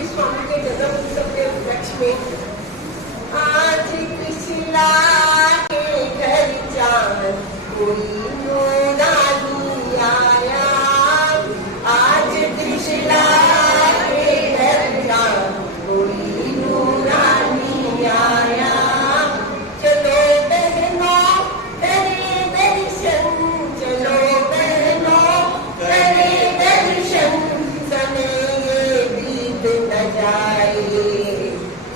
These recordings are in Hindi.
महावीर स्वामी के जन्म उत्सव के उपलक्ष्य में आज कृष्णा के घर चांद कोई नूरा नहीं आया। आज कृष्णा के घर चांद कोई नूरा नहीं आया। चलो बहनों करे दर्शन, चलो बहनों करे दर्शन, समय ये बीत न जाए,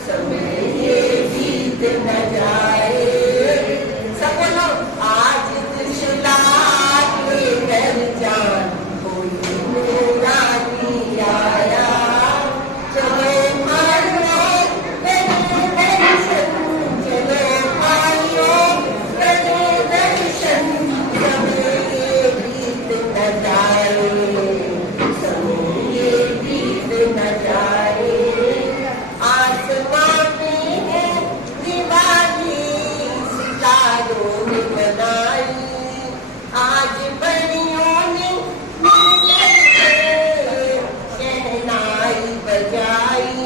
समय ये बीत न जाए। सब बोलो आज त्रिशूला के घर चांद कोई नूरा नहीं आया। चलो भाइयों करे दर्शन, चलो भाइयों करे दर्शन, समय ये बीत न जाए, समय ये बीत न जाए। आसमां में है दिवाली सितारों ने बनाई, आज परियों ने मिलकर के शहनाई बजाई।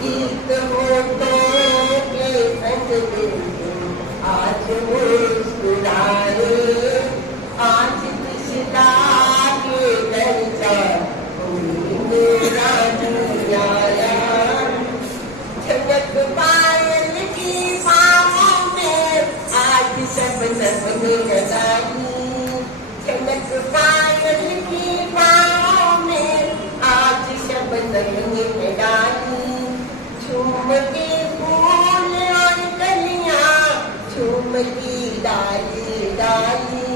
गीत होठों के संग मिलके आज मुस्कुराए। आज कृष्णा के घर चांद कोई नूरा नहीं आया। झनक पायल की पाँवों में आज शबनम ने लगाई। झनक पायल की पाँवों में आज शबनम ने लगाई। झूम के फूल और कलियां झूमती डाली डाली,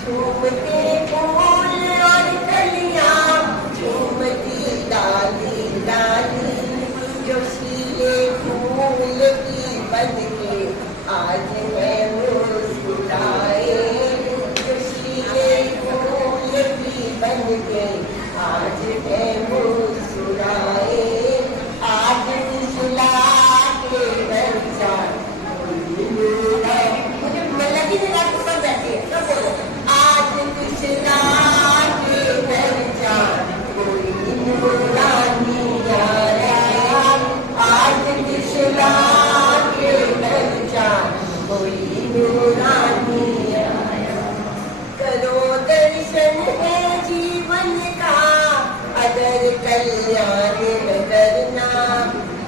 झूम के फूल और कलियां झूमती डाली डाली। जोशीले फूल की बन के आज है मुस्कुराए। जोशीले फूल की बन के आज है मुस्कुराए। आज त्रिशूला के घर चांद कोई नूरा, मुझे लगी नहीं रात ऊपर बैठी है तो बोलो आज त्रिशूला के घर चांद कोई नूरा नहीं आया। आज त्रिशूला के घर चांद कोई नूरा नहीं आया। करो दर्शन है जीवन का अगर कल्याण न करना।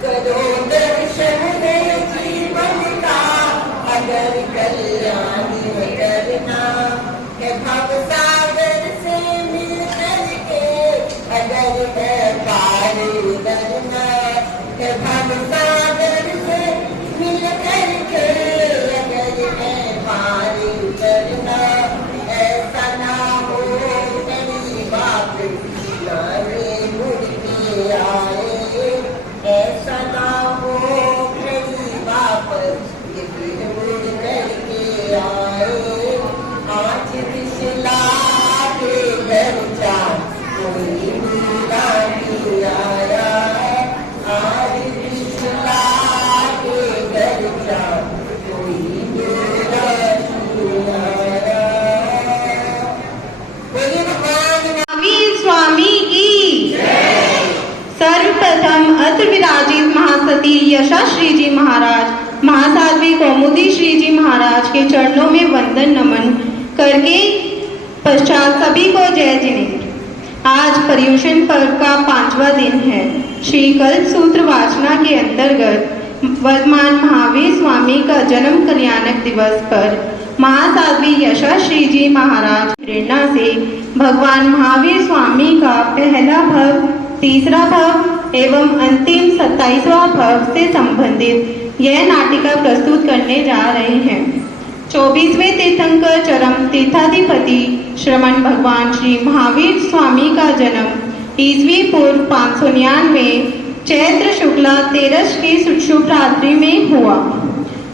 करो दर्शन है जीवन का अगर कल्याण न करना। है भव सागर से मिल करके अगर है पार उतरना। है भव सागर से मिल करके अगर है पार उतरना। ऐसा ना हो मेरी बात नारे मुड़ के आए। ऐसा ना हो मेरी वापस ये फिर मुड़ करके आए। आज त्रिशूला के घर चांद कोई नूरा नहीं आया। आज त्रिशूला के घर चांद कोई नूरा नहीं आया। बोलिए भगवान महावीर स्वामी की सर्वप्रथम अत्र विराजित महासती यशाश्री जी महाराज, महासाध्वी कौमुदी श्री जी महाराज के चरणों में वंदन नमन करके पश्चात सभी को जय जिनेन्द्र। आज पर्युषण पर्व का 5वां दिन है। श्री कल्प सूत्र वाचना के अंतर्गत वर्तमान महावीर स्वामी का जन्म कल्याणक दिवस पर महासाध्वी यशाश्री जी महाराज प्रेरणा से भगवान महावीर स्वामी का पहला भव, तीसरा भव एवं अंतिम 27वां भव से संबंधित यह नाटिका प्रस्तुत करने जा रहे हैं। 24वें तीर्थंकर चरम तीर्थाधिपति श्रमण भगवान श्री महावीर स्वामी का जन्म ईस्वी पूर्व 599 चैत्र शुक्ला 13 की शुभ रात्रि में हुआ।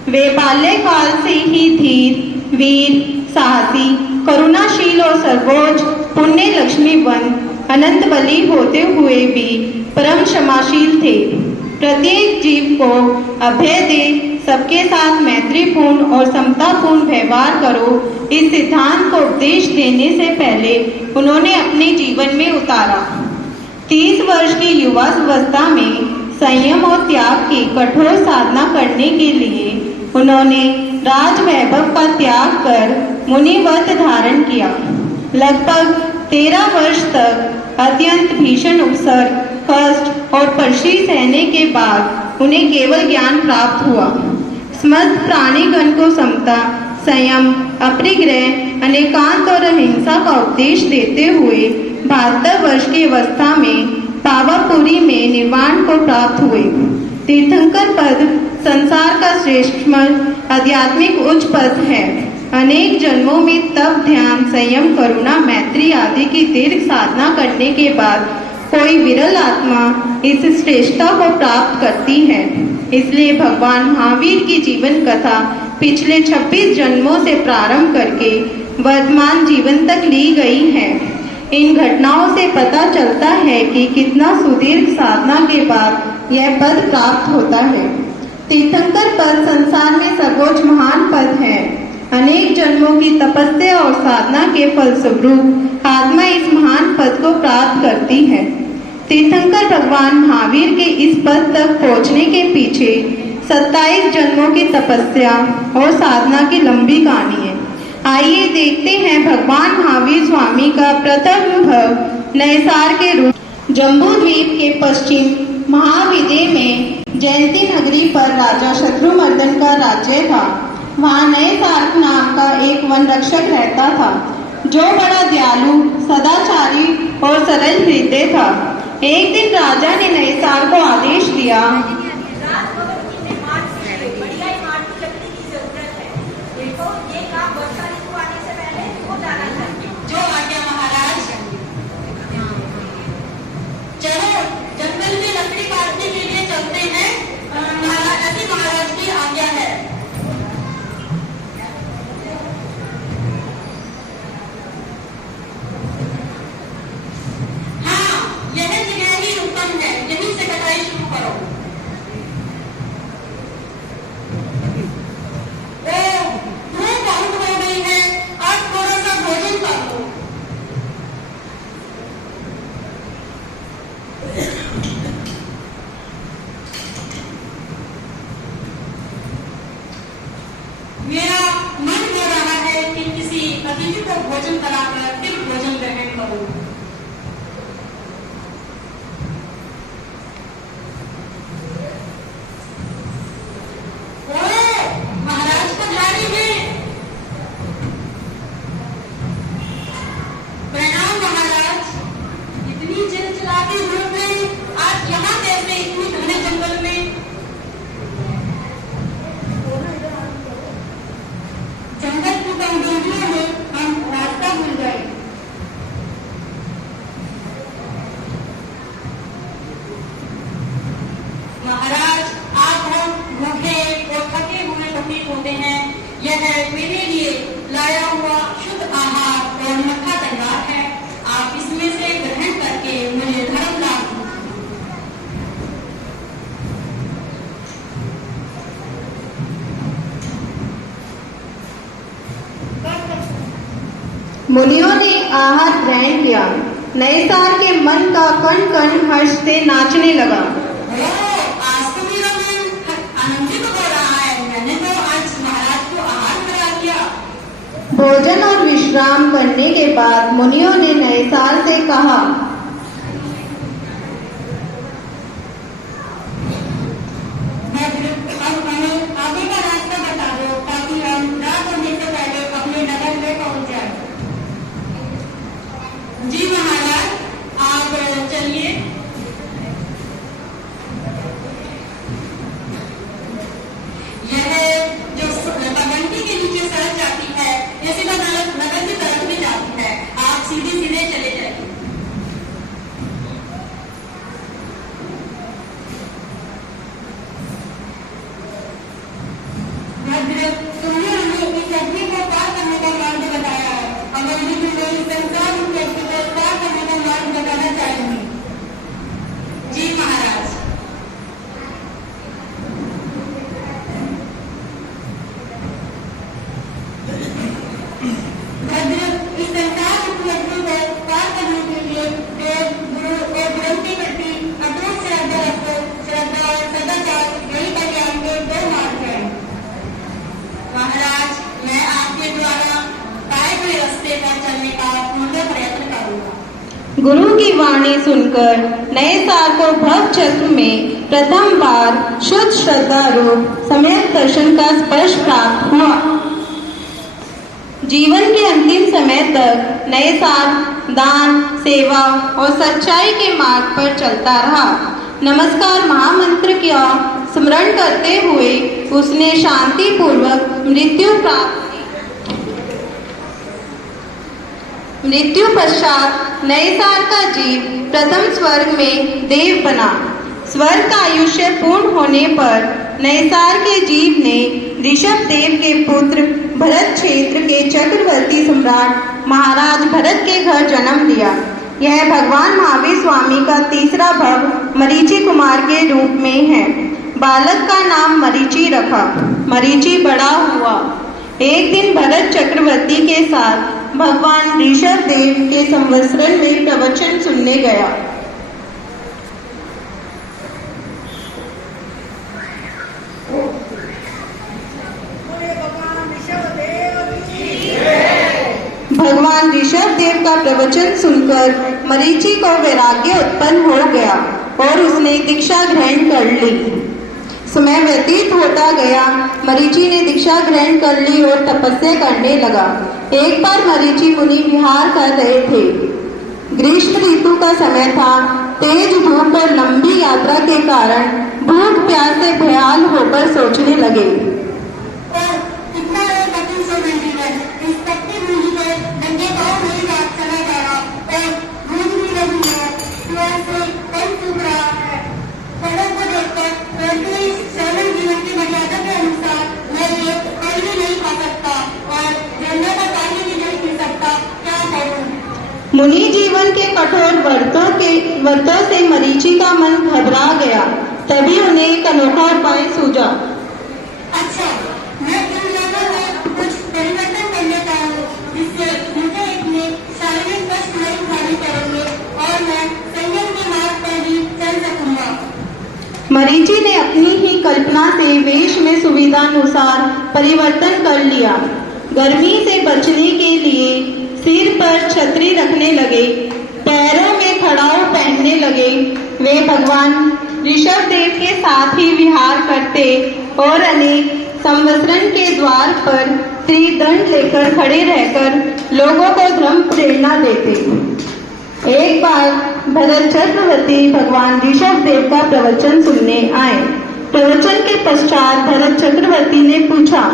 वे बाल्यकाल से ही धीर, वीर, साहसी, करुणाशील और सर्वोच्च पुण्य लक्ष्मीवंत अनंत बली होते हुए भी परम क्षमाशील थे। प्रत्येक जीव को अभय दे, सबके साथ मैत्रीपूर्ण और समतापूर्ण व्यवहार करो, इस सिद्धांत को उपदेश देने से पहले उन्होंने अपने जीवन में उतारा। 30 वर्ष की युवावस्था में संयम और त्याग की कठोर साधना करने के लिए उन्होंने राज वैभव का त्याग कर मुनि व्रत धारण किया। लगभग 13 वर्ष तक अत्यंत भीषण उपसर्ग, कष्ट और परशी सहने के बाद उन्हें केवल ज्ञान प्राप्त हुआ। समस्त प्राणीगण को समता, संयम, अपरिग्रह, अनेकांत और अहिंसा का उपदेश देते हुए 72 वर्ष की अवस्था में पावापुरी में निर्वाण को प्राप्त हुए। तीर्थंकर पद संसार का श्रेष्ठतम आध्यात्मिक उच्च पद है। अनेक जन्मों में तप, ध्यान, संयम, करुणा, मैत्री आदि की दीर्घ साधना करने के बाद कोई विरल आत्मा इस श्रेष्ठता को प्राप्त करती है। इसलिए भगवान महावीर की जीवन कथा पिछले 26 जन्मों से प्रारंभ करके वर्तमान जीवन तक ली गई है। इन घटनाओं से पता चलता है कि कितना सुदीर्घ साधना के बाद यह पद प्राप्त होता है। तीर्थंकर पद संसार में सर्वोच्च महान पद है। अनेक जन्मों की तपस्या और साधना के फलस्वरूप आत्मा इस महान पद को प्राप्त करती है। तीर्थंकर भगवान महावीर के इस पद तक पहुंचने के पीछे 27 जन्मों की तपस्या और साधना की लंबी कहानी है। आइए देखते हैं भगवान महावीर स्वामी का प्रथम अनुभव नैसार के रूप। जम्बू द्वीप के पश्चिम महाविदय में जयंती नगरी पर राजा शत्रुमर्दन का राज्य था। वहाँ नैसार नाम का एक वन रक्षक रहता था, जो बड़ा दयालु, सदाचारी और सरल हृदय था। एक दिन राजा ने नैसार को आदेश दिया, मेरा मन हो रहा है कि किसी अतिथि को भोजन कराकर फिर भोजन ग्रहण करूं। महाराज पधारी हैं। प्रणाम महाराज। इतनी चिलचिलाती धूप में आज यहाँ कैसे, इतनी घने जंगल में? जंगल की गंदगियों में हम रास्ता भूल गए। महाराज, आप बहुत भूखे और थके हुए प्रतीत होते हैं। यह मेरे लिए लाया हुआ शुद्ध आहार और मक्खा तैयार है। आप इसमें से ग्रहण करके मुझे धर्म लाभ। मुनियों ने आहार ग्रहण किया। नैसार के मन का कण कण हर्ष से नाचने लगा। आज तो मेरा मन आनंदित हो रहा है। मैंने तो आज महाराज को आहार करा दिया। भोजन और विश्राम करने के बाद मुनियों ने नैसार से कहा, हमें आगे का रास्ता बता दो ताकि हम रात होने से पहले अपने नगर में पहुंच जाए। जी महाराज, आप चलिए। यह जो घंटी के नीचे सड़क जाती है, ऐसे नगर की तरफ में जाती है। आप सीधे सीधे चले जाइए। वाणी सुनकर नए साल को भव चक्र में प्रथम बार शुद्ध श्रद्धा रूप सम्यक दर्शन का स्पर्श प्राप्त हुआ। जीवन के अंतिम समय तक नए साल दान, सेवा और सच्चाई के मार्ग पर चलता रहा। नमस्कार महामंत्र का स्मरण करते हुए उसने शांति पूर्वक मृत्यु पश्चात नए साल का जीव प्रथम स्वर्ग में देव बना। स्वर्ग का आयुष्य पूर्ण होने पर नए साल के जीव ने ऋषभ देव के पुत्र भरत क्षेत्र के चक्रवर्ती सम्राट महाराज भरत के घर जन्म लिया। यह भगवान महावीर स्वामी का तीसरा भव मरीचि कुमार के रूप में है। बालक का नाम मरीचि रखा। मरीचि बड़ा हुआ। एक दिन भरत चक्रवर्ती के साथ भगवान ऋषभ देव के संवत्सरण में प्रवचन सुनने गया। भगवान ऋषभ देव का प्रवचन सुनकर मरीचि को वैराग्य उत्पन्न हो गया और उसने दीक्षा ग्रहण कर ली। समय व्यतीत होता गया। मरीचि ने दीक्षा ग्रहण कर ली और तपस्या करने लगा। एक बार मरीचि मुनि विहार कर रहे थे। ग्रीष्म ऋतु का समय था। तेज धूप और लंबी यात्रा के कारण भूख प्यास से बेहाल होकर सोचने लगे। मुनि जीवन के कठोर व्रतों से मरीचि का मन घबरा गया। तभी उन्हें एक अनोखा उपाय सूझा। अच्छा, मैं इन लोगों में कुछ परिवर्तन करने का हूँ, जिससे मुझे इतने शारीरिक कष्ट नहीं उठाने पड़ेंगे और मैं संयम के मार्ग पर भी चल सकूंगा। मरीचि ने अपनी ही कल्पना से वेश में सुविधानुसार परिवर्तन कर लिया। गर्मी से बचने के लिए सिर पर छतरी रखने लगे, पैरों में खड़ाऊ पहनने लगे। वे भगवान ऋषभ देव के साथ ही विहार करते और अनेक संवत्सरण के द्वार पर त्रिदंड लेकर खड़े रहकर लोगों को धर्म प्रेरणा देते। एक बार भरत चक्रवर्ती भगवान ऋषभ देव का प्रवचन सुनने आए। प्रवचन के पश्चात भरत चक्रवर्ती ने पूछा,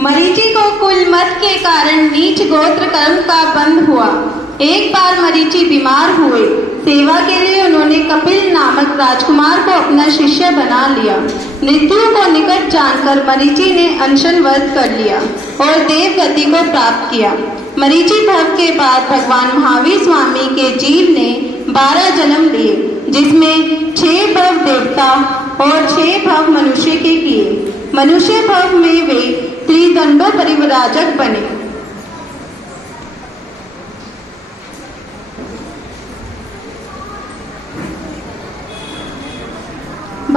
मरीचि को कुल मत के कारण नीच गोत्र कर्म का बंध हुआ। एक बार मरीचि बीमार हुए। सेवा के लिए उन्होंने कपिल नामक राजकुमार को अपना शिष्य बना लिया। मृत्यु को निकट जानकर मरीचि ने अनशन व्रत कर लिया और देव गति को प्राप्त किया। मरीचि भव के बाद भगवान महावीर स्वामी के जीव ने 12 जन्म लिए, जिसमें 6 भव देवता और 6 भव मनुष्य के किए। मनुष्य भव में वे त्रिदंडो परिव्राजक बने।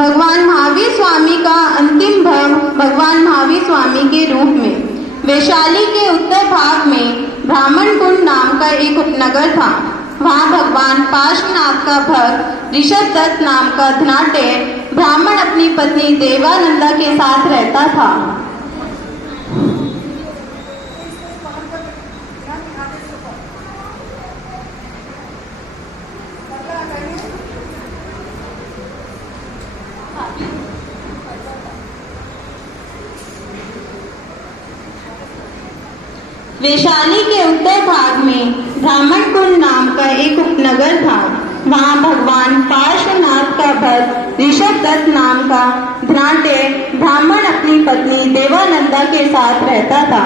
भगवान महावीर स्वामी का अंतिम भव भगवान महावीर स्वामी के रूप में वैशाली के उत्तर भाग में ब्राह्मण कुंड नाम का एक उपनगर था। वहाँ भगवान पार्श्वनाथ का भक्त ऋषभ दत्त नाम का धनाढ्य ब्राह्मण अपनी पत्नी देवानंदा के साथ रहता था। वैशाली के उत्तर भाग में ब्राह्मण कुंड नाम का एक उपनगर था। वहाँ भगवान पार्श्वनाथ का भक्त ऋषभ दत्त नाम का धनाढ्य ब्राह्मण अपनी पत्नी देवानंदा के साथ रहता था।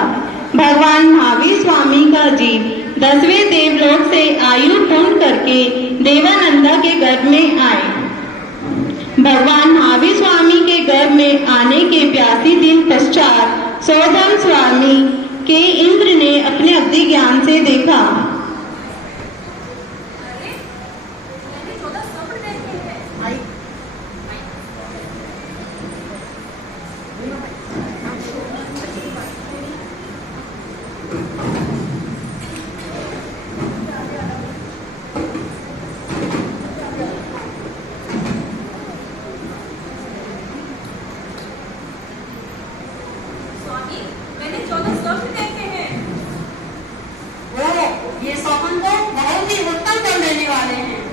भगवान महावीर स्वामी का जीव 10वें देवलोक से आयु पूर्ण करके देवानंदा के गर्भ में आए। भगवान महावीर स्वामी के गर्भ में आने के 82 दिन पश्चात सौधम स्वामी के इंद्र ने अपने अब्धि ज्ञान से देखा। ये स्वप्न को बहुत ही उत्तम कर देने वाले हैं।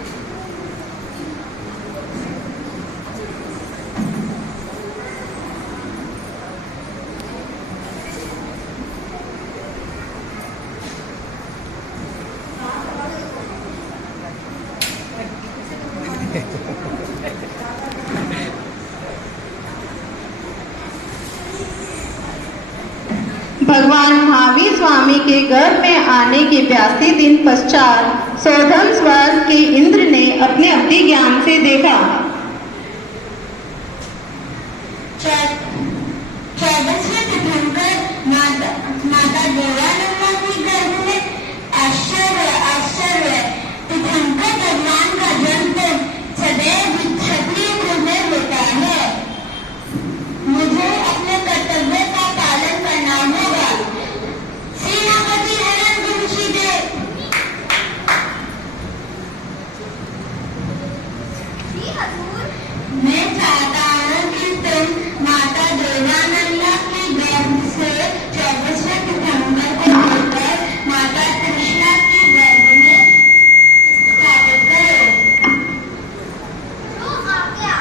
भगवान महावीर स्वामी के गर्भ में आने के 82 दिन पश्चात सौधम स्वर्ग के इंद्र ने अपने अब्धि ज्ञान से देखा। 14वें दिसंबर माता देवानंदा के गर्भ में आश्चर्य दिसंबर भगवान का जन्म सदैव क्षत्रिय कुल में होता है। मुझे अपने कर्तव्य का पालन करना होगा। सेनापति रणधीर मैं चाहता हूँ कि तुम माता देवानंदा के गर्भ से 24वें दिसंबर को होकर माता कृष्णा के गर्भ में स्थापित करो। तो आज्ञा।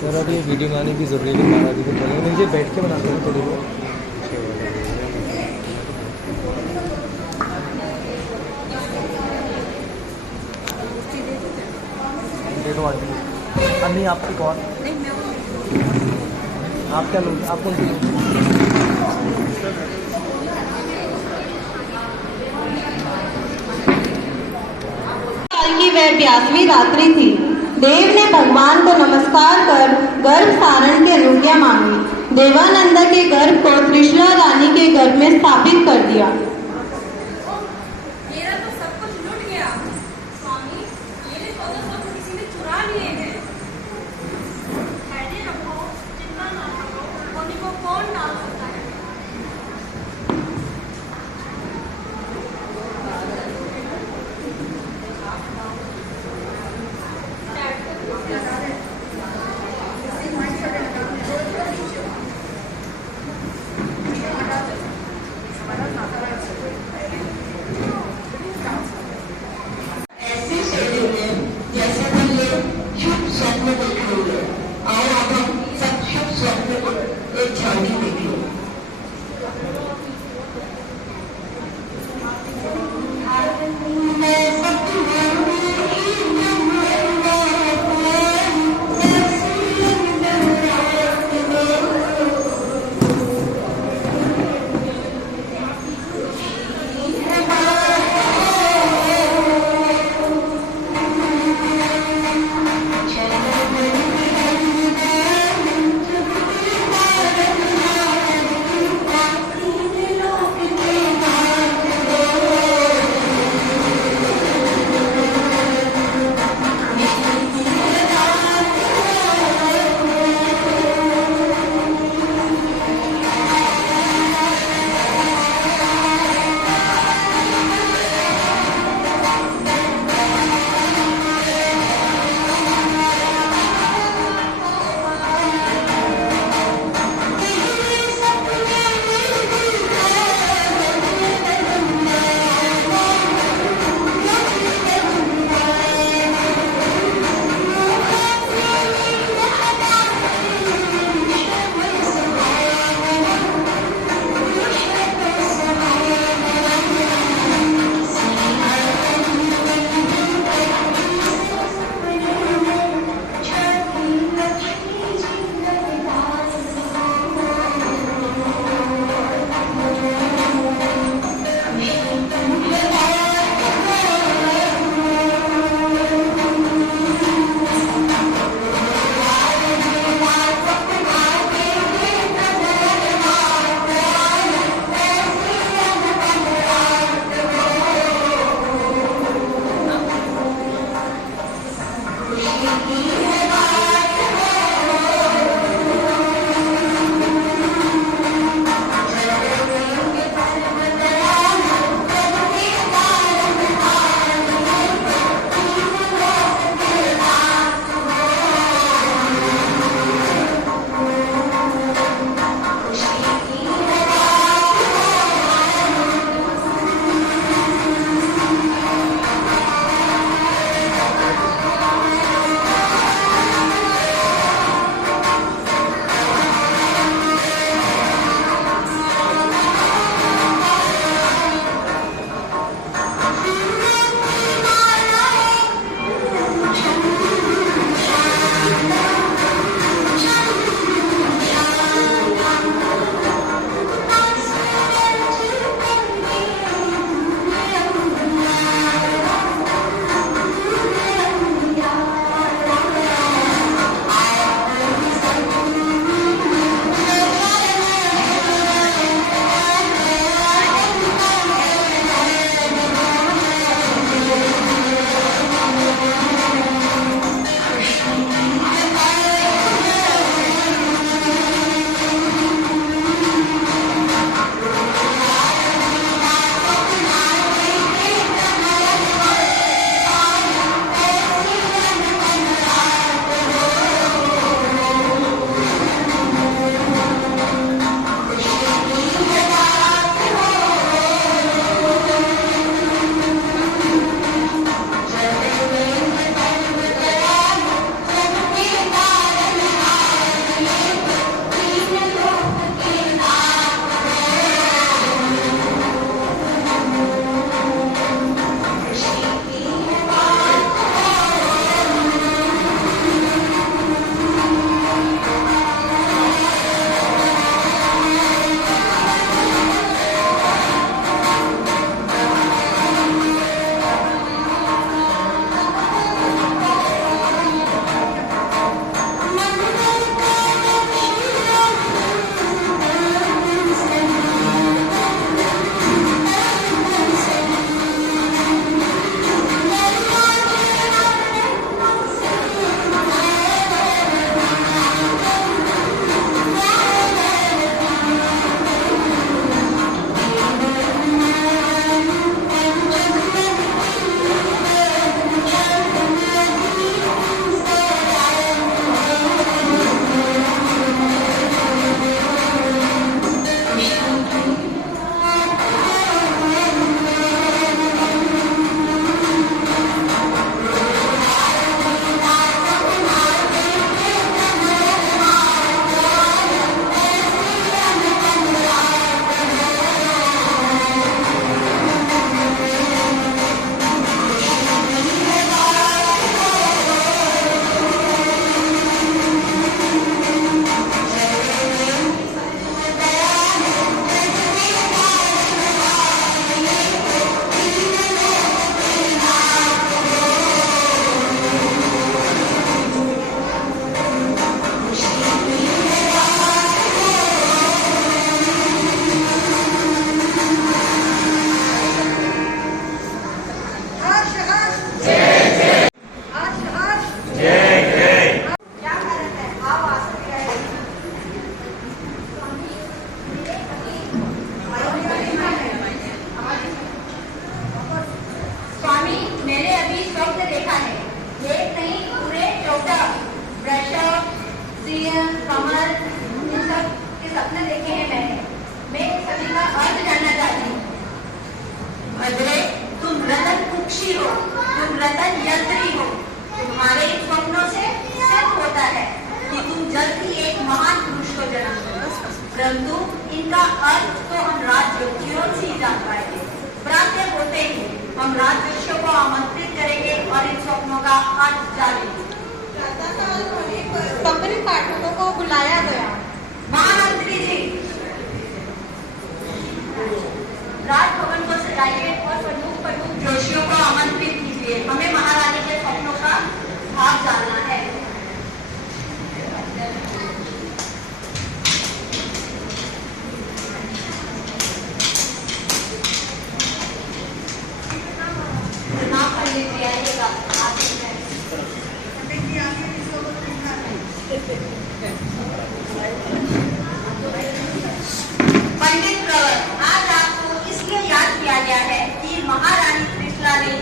सर अब ये वीडियो बनाने की ज़रूरत है महाराज जी को बोलेंगे मुझे बैठ के बनाते हैं थोड़ी बहुत। नहीं आपकी कौन आप क्या लोग आप कौन सी साल की वह 82वीं रात्रि थी। देव ने भगवान को नमस्कार कर गर्भ धारण की अनुज्ञा मांगी। देवानंदा के गर्भ को त्रिशला रानी के गर्भ में स्थापित कर दिया। मेरा तो सब कुछ लुट गया स्वामी। मेरे 14 स्वप्न किसी ने चुरा लिए हैं। धैर्य रखो, चिंता ना करो, होने को कौन डाल सकता है। प्रिय कमल, इन सब के सपने देखे हैं मैं सभी का अर्थ जानना चाहती हूँ। अरे तुम रतन कुक्षी हो, तुम रतन यंत्री हो। तुम्हारे इन स्वप्नों से सिद्ध होता है कि तुम जल्द ही एक महान पुरुष को जन्म दो, परंतु इनका अर्थ तो हम राजयोगियों से ही जान पाएंगे। प्रातः होते ही हम राजयोगियों को आमंत्रित करेंगे और इन स्वप्नों का अर्थ जानेंगे। प्रातःकाल होने पर सभी पाठकों को बुलाया गया। महामंत्री जी, राजभवन को सजाइए और प्रमुख जोशियों को आमंत्रित कीजिए। हमें महारानी के स्वप्नों का भाग जानना है। पंडित प्रवर, आज आपको इसलिए याद किया गया है कि महारानी त्रिशला ने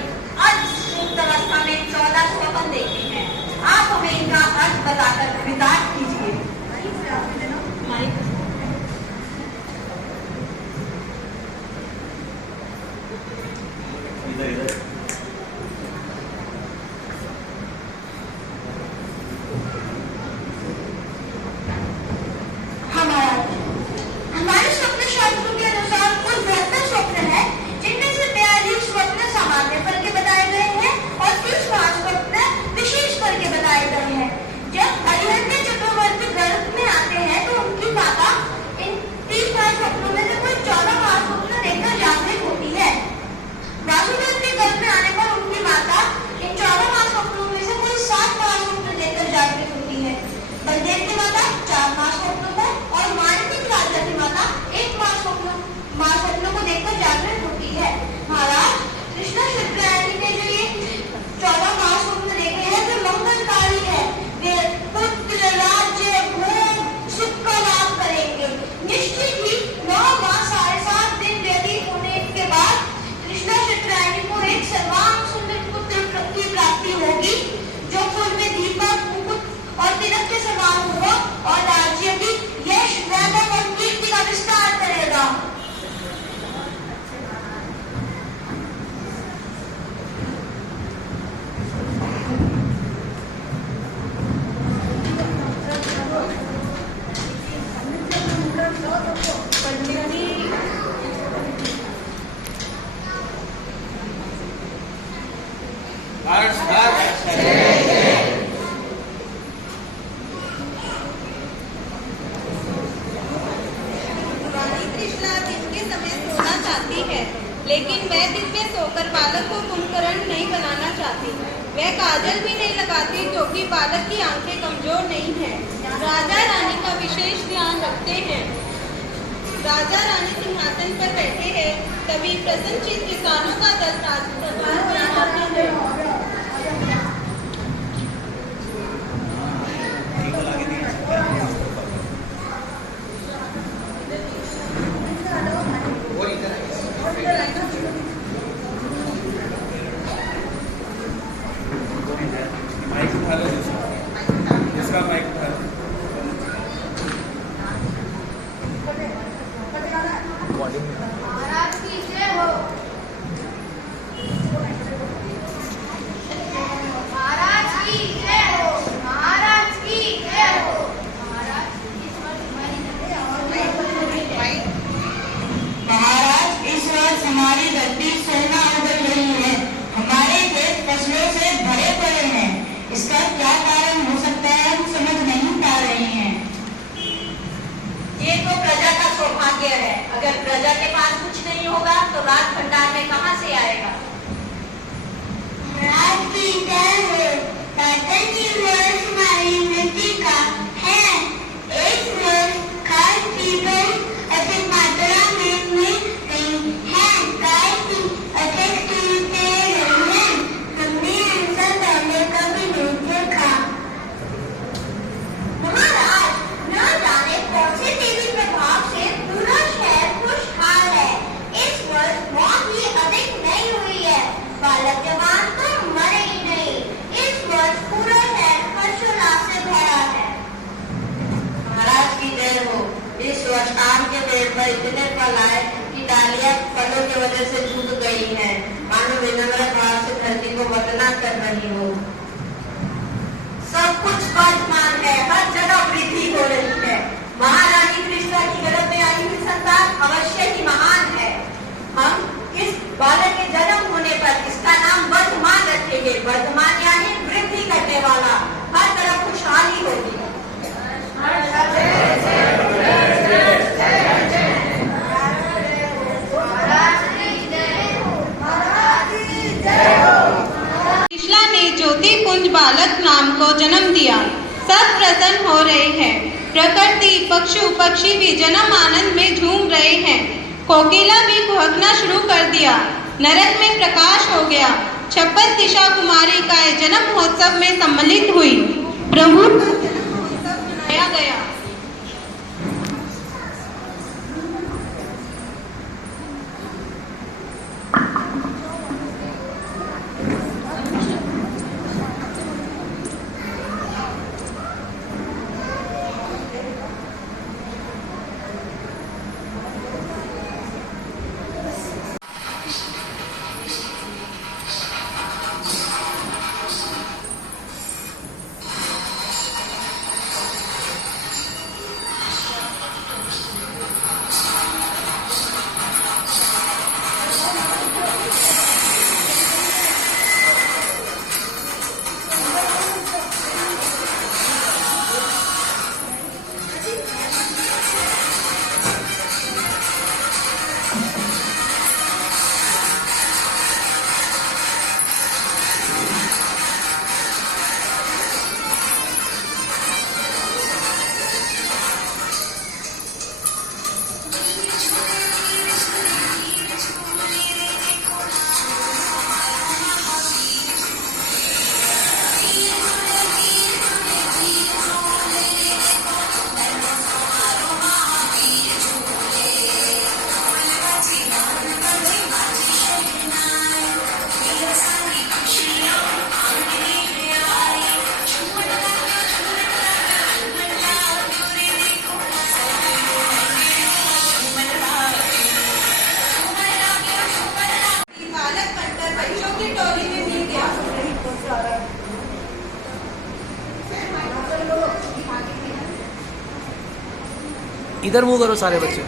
सुप्त अवस्था में 14 स्वप्न देखे हैं। आप हमें इनका अर्थ बताकर विदात कीजिए। हमारे स्वप्न शास्त्रों के अनुसार कुल 72 स्वप्न है, जिनमें से 42 स्वप्न सामान्य करके बताए गए हैं और 30 स्वप्न विशेष करके बताए गए हैं। जब हरिहर चक्रवर्ती गर्भ में आते हैं तो उनकी माता इन 30 स्वप्नों में से कुल 14 महास्वप्न देखकर जागृत होती है। वासुदेव के गर्भ में आने पर उनकी माता इन 14 महास्वप्नों में से कुल 7 महास्वप्न देखकर जागृत होती है। बलदेव की माता 4 महास्वप्नों को और मानसिक राजा की माता 1 महास्वप्नों को देखकर जागृत होती है। महाराज कृष्णा शुक्राचार्य ने जो ये 14 महास्वप्न देखे हैं वे मंगलकारी है। वे पुत्र, राज्य, भोग, सुख का लाभ करेंगे। निश्चित ही 9 माह 7.5 दिन व्यतीत होने के बाद कृष्णा शुक्राचार्य को एक सर्वांग सुंदर पुत्र की प्राप्ति होगी, जो फूल में दीपक, मुकुट और तिलक के समान होगा और राज्य की यश, वैभव और कीर्ति का विस्तार करेगा। लेकिन मैं दिन में सोकर बालक को कुंभकर्ण नहीं बनाना चाहती। वह काजल भी नहीं लगाती, जो कि बालक की आंखें कमजोर नहीं है। राजा रानी का विशेष ध्यान रखते हैं। राजा रानी सिंहासन पर बैठे हैं, तभी प्रसन्नचित्त किसानों का दल दरबार में आते हैं। माइक उठा लो, इसका माइक उठा लो। महाराज की जय हो। महाराज की जय हो। महाराज की जय हो। महाराज इस वर्ष हमारी धरती सोना उगल रही है। हमारे खेत फसलों से भरे पड़े हैं। इसका क्या कारण हो सकता है, हम समझ नहीं पा रहे हैं। ये तो प्रजा का सौभाग्य है। अगर प्रजा के पास कुछ नहीं होगा तो राज भंडार में कहां से आएगा। राज की जय हो। वर्ष हमारी मिट्टी का है। एक वर्ष खाद चीजों अधिक मात्रा में मिल रही है। गाय की अधिक दूध दे रही है। हमने ऐसा पहले कभी नहीं देखा। महाराज, न जाने कौन से देवी प्रभाव से पूरा शहर खुशहाल है। इस वर्ष मौत भी अधिक नहीं हुई है। बालक जवान तो मरे ही नहीं। की वजह से झुक गई हैं, मानो विनम्र भाव से धरती को वंदना कर रही हो। सब कुछ वर्तमान है, हर जगह वृद्धि हो रही है। महारानी कृष्णा की गर्भ में आई हुई संतान अवश्य ही महान है। हम इस बालक के जन्म होने पर इसका नाम वर्धमान रखेंगे। वर्धमान यानी वृद्धि करने वाला, हर तरफ खुशहाली होगी। कृष्णा ने ज्योति कुंज बालक नाम को जन्म दिया। सब प्रसन्न हो रहे हैं। प्रकृति, पशु पक्षी भी जन्म आनंद में झूम रहे हैं। कोकिला भी कुहकना शुरू कर दिया। नरक में प्रकाश हो गया। 56 दिशा कुमारी का जन्म महोत्सव में सम्मिलित हुई। प्रभु का जन्म महोत्सव मनाया गया। इधर मुंह करो सारे बच्चे।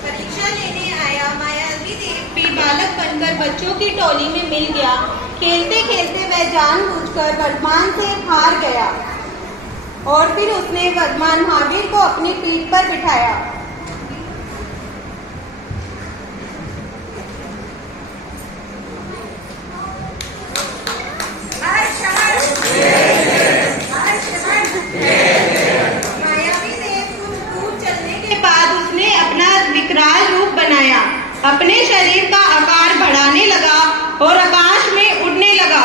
परीक्षा लेने आया मायावी देव भी बालक बनकर बच्चों की टोली में मिल गया। खेलते खेलते वह जानबूझकर वर्धमान से हार गया और फिर उसने वर्धमान महावीर को अपनी पीठ पर बिठाया। अपने शरीर का आकार बढ़ाने लगा और आकाश में उड़ने लगा।